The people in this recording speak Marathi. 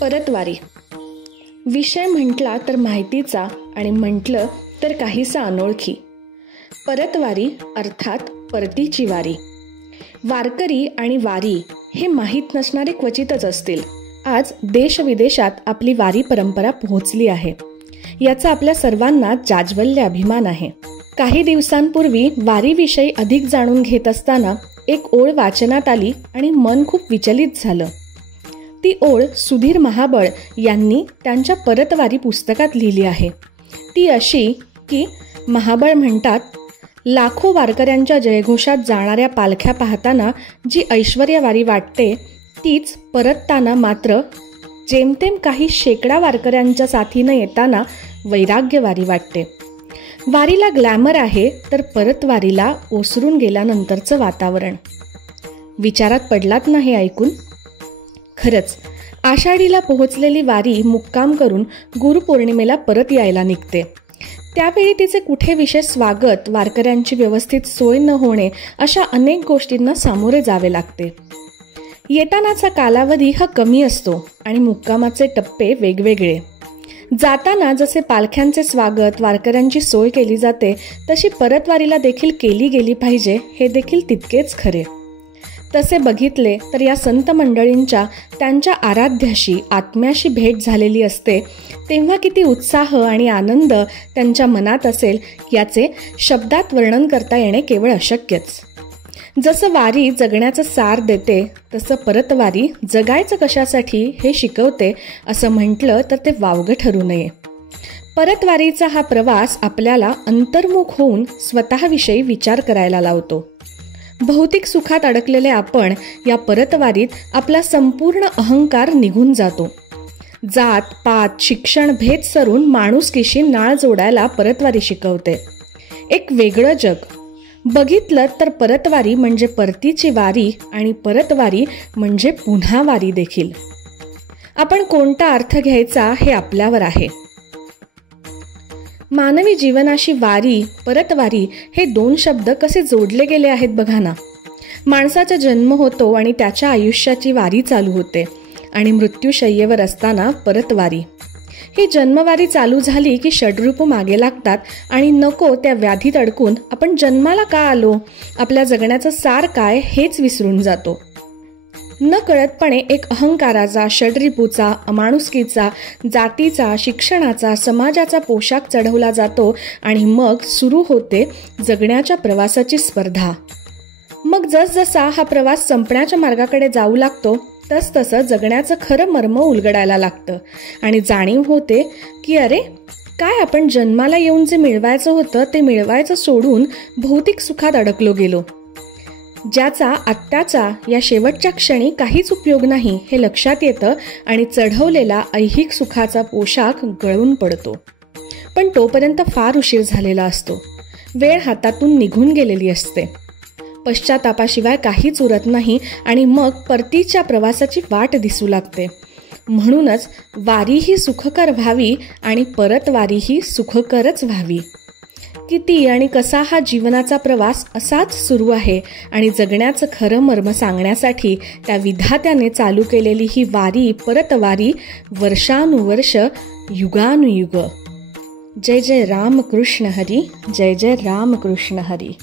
परतवारी विषय म्हटला तर माहितीचा आणि म्हटलं तर काहीसा अनोळखी. परतवारी अर्थात परतीची वारी. वारकरी आणि वारी हे माहीत नसणारे क्वचितच असतील. आज देशविदेशात आपली वारी परंपरा पोहोचली आहे. याचा आपल्या सर्वांना जाज्वल्य अभिमान आहे. काही दिवसांपूर्वी वारीविषयी अधिक जाणून घेत असताना एक ओळ वाचनात आली आणि मन खूप विचलित झालं. ती ओळ सुधीर महाबळ यांनी त्यांच्या परतवारी पुस्तकात लिहिली आहे. ती अशी की महाबळ म्हणतात, लाखो वारकऱ्यांच्या जयघोषात जाणाऱ्या पालख्या पाहताना जी ऐश्वर्यवारी वाटते तीच परतताना मात्र जेमतेम काही शेकडा वारकऱ्यांच्या साथीनं येताना वैराग्यवारी वाटते. वारीला ग्लॅमर आहे तर परतवारीला ओसरून गेल्यानंतरचं वातावरण. विचारात पडलात ना हे ऐकून? खरंच आषाढीला पोहोचलेली वारी मुक्काम करून गुरुपौर्णिमेला परत यायला निघते. त्यावेळी तिचे कुठे विशेष स्वागत, वारकऱ्यांची व्यवस्थित सोय न होणे अशा अनेक गोष्टींना सामोरे जावे लागते. येतानाचा कालावधी हा कमी असतो आणि मुक्कामाचे टप्पे वेगवेगळे. जाताना जसे पालख्यांचे स्वागत, वारकऱ्यांची सोय केली जाते तशी परतवारीला देखील केली गेली पाहिजे हे देखील तितकेच खरे. तसे बघितले तर या संत मंडळींच्या त्यांच्या आराध्याशी, आत्म्याशी भेट झालेली असते तेव्हा किती उत्साह आणि आनंद त्यांच्या मनात असेल याचे शब्दात वर्णन करता येणे केवळ अशक्यच. जसं वारी जगण्याचं सार देते तसं परतवारी जगायचं कशासाठी हे शिकवते असं म्हटलं तर ते वावगं ठरू नये. परतवारीचा हा प्रवास आपल्याला अंतर्मुख होऊन स्वतःविषयी विचार करायला लावतो. भौतिक सुखात अडकलेले आपण या परतवारीत आपला संपूर्ण अहंकार निघून जातो. जात पात शिक्षण भेद सरून माणुसकीशी नाळ जोडायला परतवारी शिकवते. एक वेगळं जग. बघितलं तर परतवारी म्हणजे परतीची वारी आणि परतवारी म्हणजे पुन्हा वारी देखील. आपण कोणता अर्थ घ्यायचा हे आपल्यावर आहे. मानवी जीवनाशी वारी, परतवारी हे दोन शब्द कसे जोडले गेले आहेत बघा ना. माणसाचा जन्म होतो आणि त्याच्या आयुष्याची वारी चालू होते आणि मृत्यूशय्येवर असताना परतवारी. ही जन्मवारी चालू झाली की षड्रूप मागे लागतात आणि नको त्या व्याधीत अडकून आपण जन्माला का आलो, आपल्या जगण्याचं सार काय हेच विसरून जातो. न कळतपणे एक अहंकाराचा, षड्रिपूचा, अमाणुसकीचा, जातीचा, शिक्षणाचा, समाजाचा पोशाख चढवला जातो आणि मग सुरू होते जगण्याच्या प्रवासाची स्पर्धा. मग जसजसा हा प्रवास संपण्याच्या मार्गाकडे जाऊ लागतो तसतसं जगण्याचं खरं मर्म उलगडायला लागतं आणि जाणीव होते की अरे काय आपण जन्माला येऊन जे मिळवायचं होतं ते मिळवायचं सोडून भौतिक सुखात अडकलो गेलो. ज्याचा आत्ताचा या शेवटच्या क्षणी काहीच उपयोग नाही हे लक्षात येतं आणि चढवलेला ऐहिक सुखाचा पोशाख गळून पडतो. पण तोपर्यंत फार उशीर झालेला असतो. वेळ हातातून निघून गेलेली असते. पश्चातापाशिवाय काहीच उरत नाही आणि मग परतीच्या प्रवासाची वाट दिसू लागते. म्हणूनच वारी ही सुखकर व्हावी आणि परतवारी ही सुखकरच व्हावी. किती आणि कसा हा जीवनाचा प्रवास असाच सुरू आहे आणि जगण्याचं खरं मर्म सांगण्यासाठी त्या विधात्याने चालू केलेली ही वारी, परतवारी वर्षानुवर्ष, युगानुयुग. जय जय रामकृष्ण हरी. जय जय रामकृष्ण हरी.